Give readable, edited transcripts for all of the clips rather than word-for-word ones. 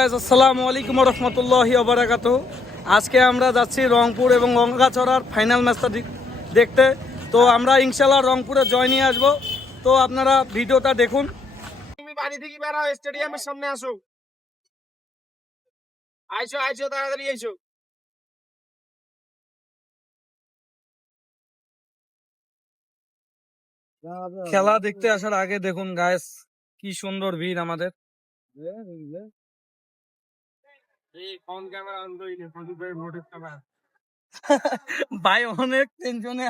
আসসালামু আলাইকুম রহমতুল্লাহি ওয়া বারাকাতুহু। আজকে আমরা যাচ্ছি রংপুর এবং গঙ্গাচড়ার ফাইনাল ম্যাচটা দেখতে। তো আমরা ইনশাল্লাহ রংপুরে জয় নিয়ে আসবো। তো আপনারা ভিডিওটা দেখুন। তুমি বাড়ি থেকে বেরাও, স্টেডিয়ামের সামনে আসো। আইসো আইসো, তাড়াতাড়ি আইসো। খেলা দেখতে আসার আগে দেখুন গাইস, কি সুন্দর ভিড় আমাদের। ভাই অনেক টেনশনে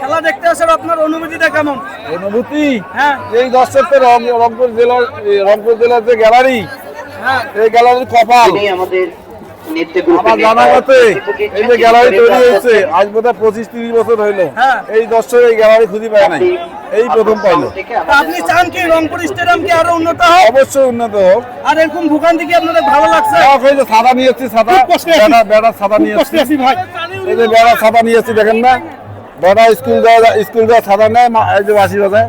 খেলা দেখতে আসার আপনার অনুভূতিটা কেমন? অনুভূতি হ্যাঁ, এই দর্শকদের রংপুর জেলার যে গ্যালারি, হ্যাঁ, এই গ্যালারির কপাল। আমার জানা মতে এই যে গ্যালারি তৈরি হয়েছে আজ বোধহয় 25-30 বছর হইলো। হ্যাঁ। এই দর্শক এই গ্যালারি খুঁজে পায় নাই, এই প্রথম পাইলো। আপনি চান কি রংপুর স্টেডিয়াম কি আরো উন্নত হোক? অবশ্যই উন্নত হোক। আর এরকম ভোগান্তি কি আপনাদের ভালো লাগছে? ছাতা নিয়ে এসছি, বেড়ার ছাতা নিয়ে এসছি। ভাই এই যে বেড়ার ছাতা নিয়ে এসছি, দেখেন না, বেড়া স্কুল যাওয়া ছাতা নেয়, এই যে বাসি বাজায়।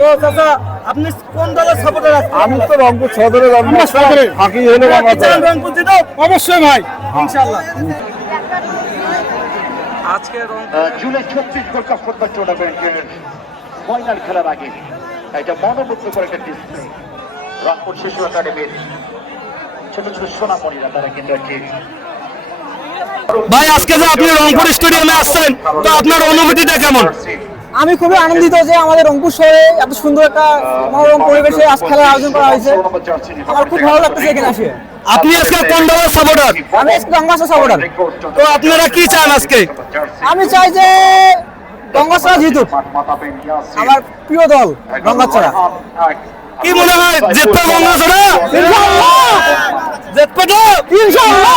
তো চাচা, আপনি কোন দলের সাপোর্টার আছেন? আমি তো রংপুর সদরে থাকি, হলো রংপুর জিতো অবশ্যই ভাই, ইনশাআল্লাহ। আজকে জুলাই 36 গোল্ড কাপ ফুটবল টুর্নামেন্টের ফাইনাল খেলার আগে এটা মনোমুগ্ধকর একটা ডিসপ্লে। রংপুর শিশু একাডেমির ছোট ছোট সোনামণিরা তারা কিন্তু ভাই আজকে যে আপনি রংপুর স্টেডিয়ামে আসছেন, তো আপনার অনুভূতিটা কেমন? আমি খুবই আনন্দিত যে আমাদের রংপুর শহরে এত সুন্দর একটা মনোরম পরিবেশে আজ খেলার আয়োজন করা হয়েছে। আমার খুব ভালো লাগতেছে এখানে আসে। আপনি আজকে কোন দলের সাপোর্টার? আমি গঙ্গাচড়া সাপোর্টার। তো আপনারা কি চান আজকে? আমি চাই যে গঙ্গাচড়া জিতুক, আমার প্রিয় দল গঙ্গাচড়া। কি মনে হয় জিতবে গঙ্গাচড়া? ইনশাআল্লাহ জিতবে তো ইনশাআল্লাহ।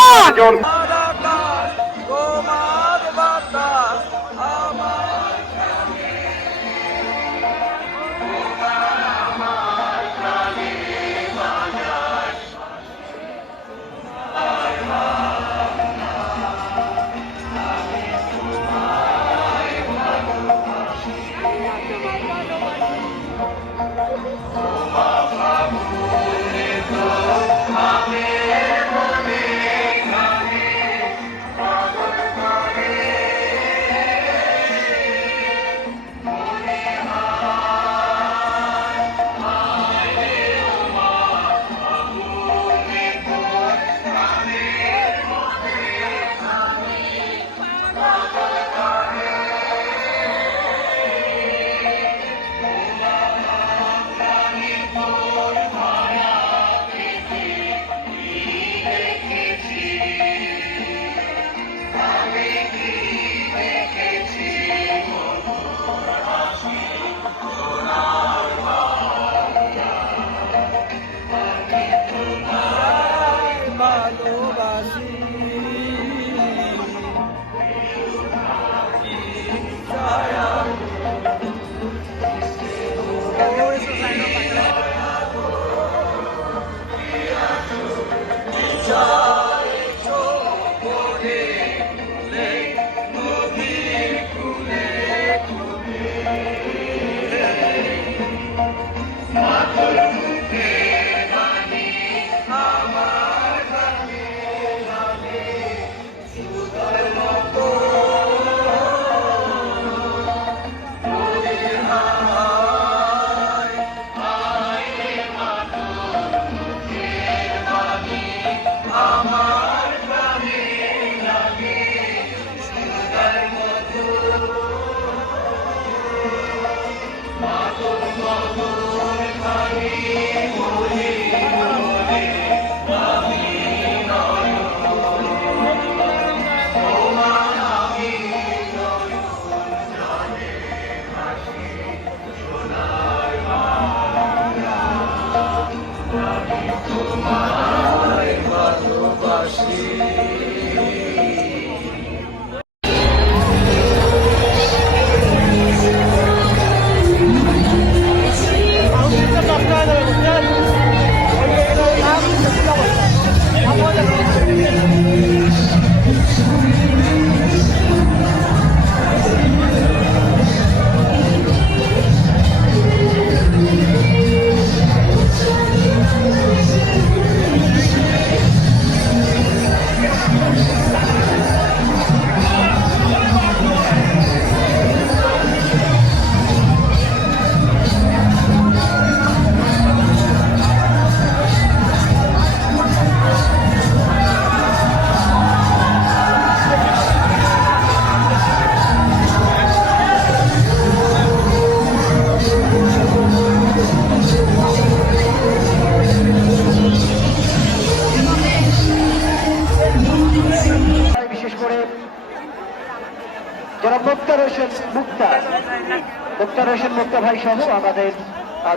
মুক্তার হোসেন মুক্তা ভাই সহ আমাদের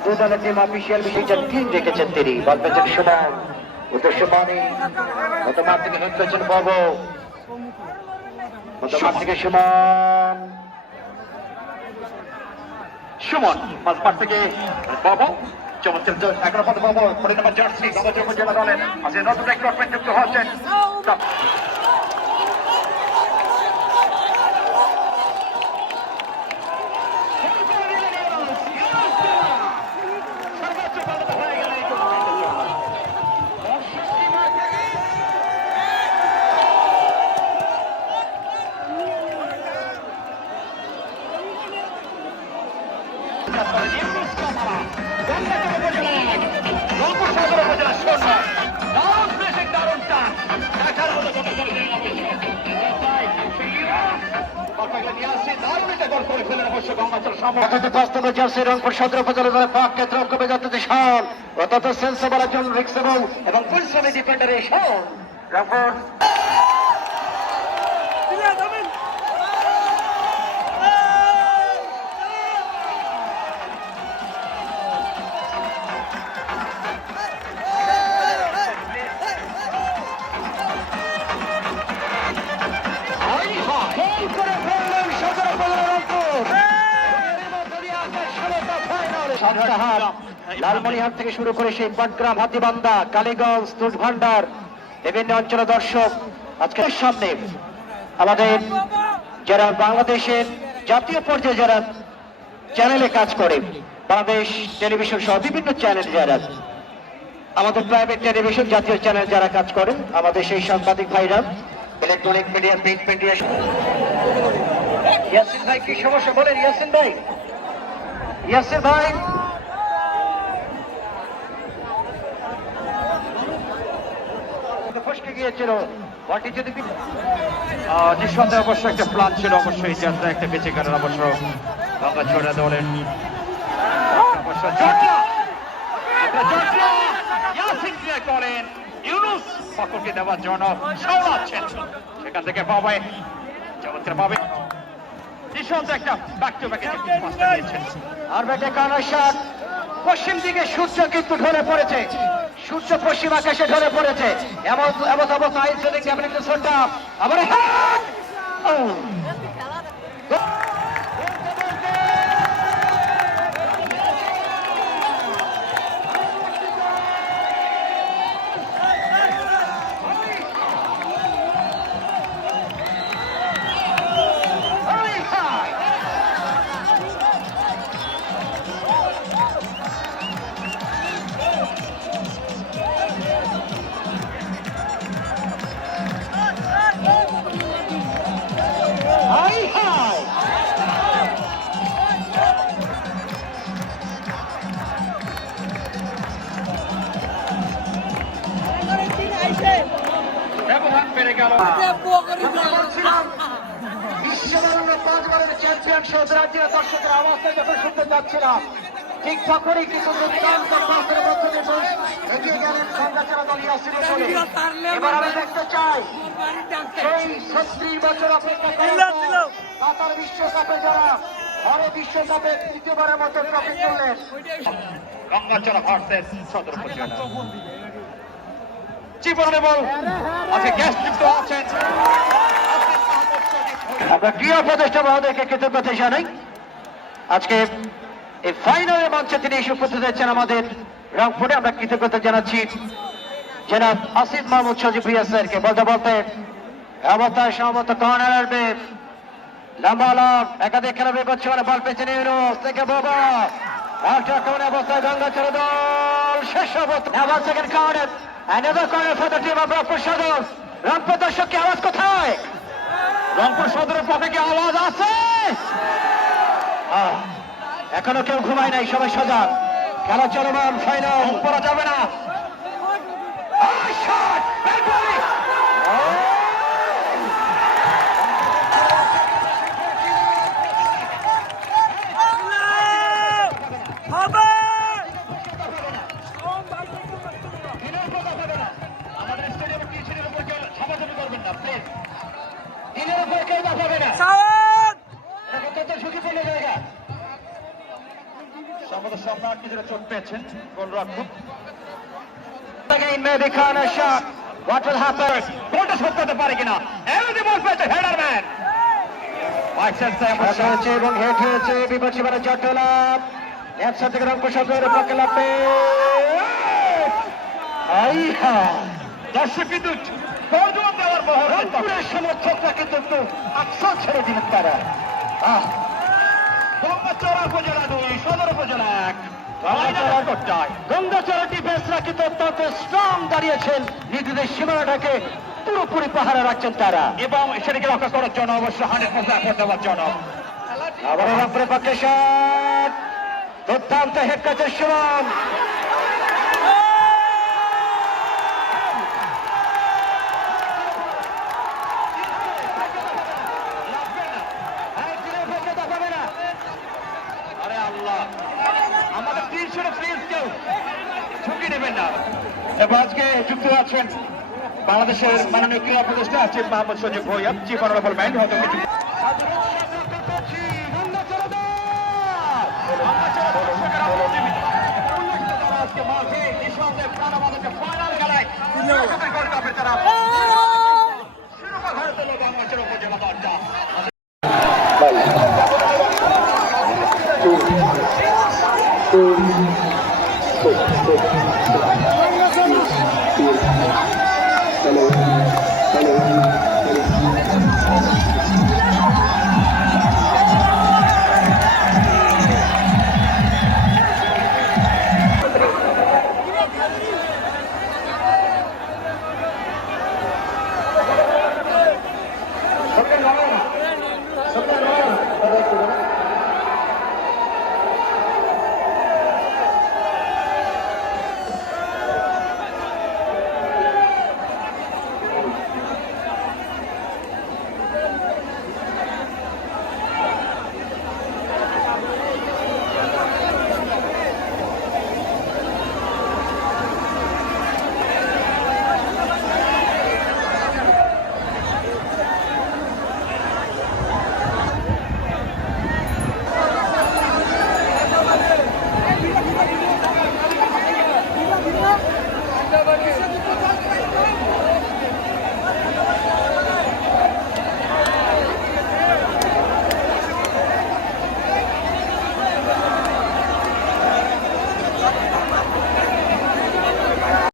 দুই দলের টিম অফিসিয়াল বিশেষজন টিম রেখেছেন তিনি। বল পেয়েছেন সুমন, উদ্দেশ্য মানি গত মাঠ থেকে হেড পেয়েছেন পর্ব, গত মাঠ থেকে সুমন, সুমন মাঝমাঠ থেকে বাবু চমৎকার 11 পদ বাবু পরে নাম্বার জার্সি নবজন্ম জেলা দলের আজ নতুন রিক্রুটমেন্ট যুক্ত হচ্ছেন। রংপুর সদর উপজেলা পাককে দ্রব্য যাতে শান অত্যন্ত সেন্সেবল একজন রিক্সেবল এবং পরিশ্রমী ডিফেন্ডার এই শান রংপুর লালমনিহাট থেকে শুরু করে সেই পাটগ্রাম, হাতিবান্ধা, কালীগঞ্জ, তুষ ভান্ডার বিভিন্ন অঞ্চলের দর্শক আজকের সামনে আমাদের যারা বাংলাদেশের জাতীয় পর্যায়ে যারা চ্যানেলে কাজ করে, বাংলাদেশ টেলিভিশন সহ বিভিন্ন চ্যানেল যারা আমাদের প্রাইভেট টেলিভিশন জাতীয় চ্যানেল যারা কাজ করেন, আমাদের সেই সাংবাদিক ভাইরা, electronic media, print media. Yasin ভাই কি সমস্যা বলেন? ইয়াসিন ভাই, ইয়াসিন ভাই ফসকে গিয়েছিল বলটি যদি নিঃসন্দেহে অবশ্য একটা প্ল্যান ছিল, অবশ্যই যাত্রা একটা বেঁচে গেলেন অবশ্য বাংলা ছোড়া দলের অবশ্য করেন ইউনুস ফকরকে দেওয়ার জন্য সামলাচ্ছেন, সেখান থেকে পাবে চমৎকার পাবে নিঃসন্দেহে একটা ব্যাক টু ব্যাক দিয়েছেন। আর ব্যাটে কানাশাট পশ্চিম দিকে সূর্য কিন্তু ঢলে পড়েছে, সূর্য পশ্চিম আকাশে ঢলে পড়েছে, এমন অবস্থা আইসিং ক্যাবিনেট সোটা আবার চ্যাম্পিয়ন সহ রাজ্যের দর্শকের অবস্থায় যখন শুনতে যাচ্ছিলাম, ঠিক তখনই কিন্তু দুর্দান্ত পাসের মধ্যে দিয়ে এগিয়ে গেলেন সন্ধ্যাচারা দল ইয়াসিরের বলে। এবার আমি দেখতে চাই সেই 36 বছর অপেক্ষা করে কাতার বিশ্বকাপে যারা ঘরে বিশ্বকাপে তৃতীয়বারের মতো ট্রফি তুললেন, গঙ্গাচড়া ভার্সেস সদর উপজেলা জীবনে বল আজকে গ্যাস যুক্ত আছেন। আমরা ক্রীড়া উপদেষ্টা মহোদয়কে কৃতজ্ঞতা জানাই। আজকে এই ফাইনালের মঞ্চে তিনি এসে উপস্থিত হয়েছেন আমাদের রংপুরে, আমরা কৃতজ্ঞতা জানাচ্ছি জনাব আসিফ মাহমুদ সজীব ভুইয়া স্যারকে। বলতে বলতে অবস্থায় সম্ভবত কর্নার আসবে, লম্বা লব একাধিক খেলা বের করছে, বল পেছনে ইউনুস থেকে বাবা একটা কোন অবস্থায় গঙ্গাচড়া দল শেষ অবস্থা second corner, another corner for the team of Rangpur সদর। রংপুর দর্শক কি আওয়াজ কোথায়? রংপুর সদরের পক্ষে কি আওয়াজ আছে? এখনো কেউ ঘুমায় নাই, সবাই সজাগ, খেলা চলমান, ফাইনাল পড়া যাবে না। চোট পেয়েছেন গোলরক্ষক। Again, Mehdi Khan a shot. What will happen? গোলটা শোধ করতে পারে কিনা? এমনি বল পেয়েছে হেডারম্যান। হয়েছে এবং হেড হয়েছে বিপক্ষী বারে জটলা একশো থেকে রংপুর শহরের পক্ষে লাভে দর্শক কিন্তু গর্জন দেওয়ার মহল রংপুরের সমর্থকরা কিন্তু একটু আফসোস ছেড়ে দিলেন তারা। গঙ্গাচড়া উপজেলা 2 সদর উপজেলা 1 গঙ্গাচড়া ডিফেন্সরা কিন্তু অত্যন্ত স্ট্রং দাঁড়িয়েছেন, নিজেদের সীমানাটাকে পুরোপুরি পাহারা রাখছেন তারা এবং সেটাকে রক্ষা করার জন্য অবশ্যই 100% এফোর্ট দেওয়ার জন্য। আবার রংপুরের পক্ষে শট দুর্দান্ত হেড কাজের সুমন আমাদের 300 প্লিজ কেউ ঝুঁকি নেবেন না। এবং আজকে যুক্ত আছেন বাংলাদেশের মাননীয় ক্রীড়া উপদেষ্টা চিফ মোহাম্মদ সজীব ভুঁইয়া, চিফ অনারেবল ম্যান হয়তো কিছু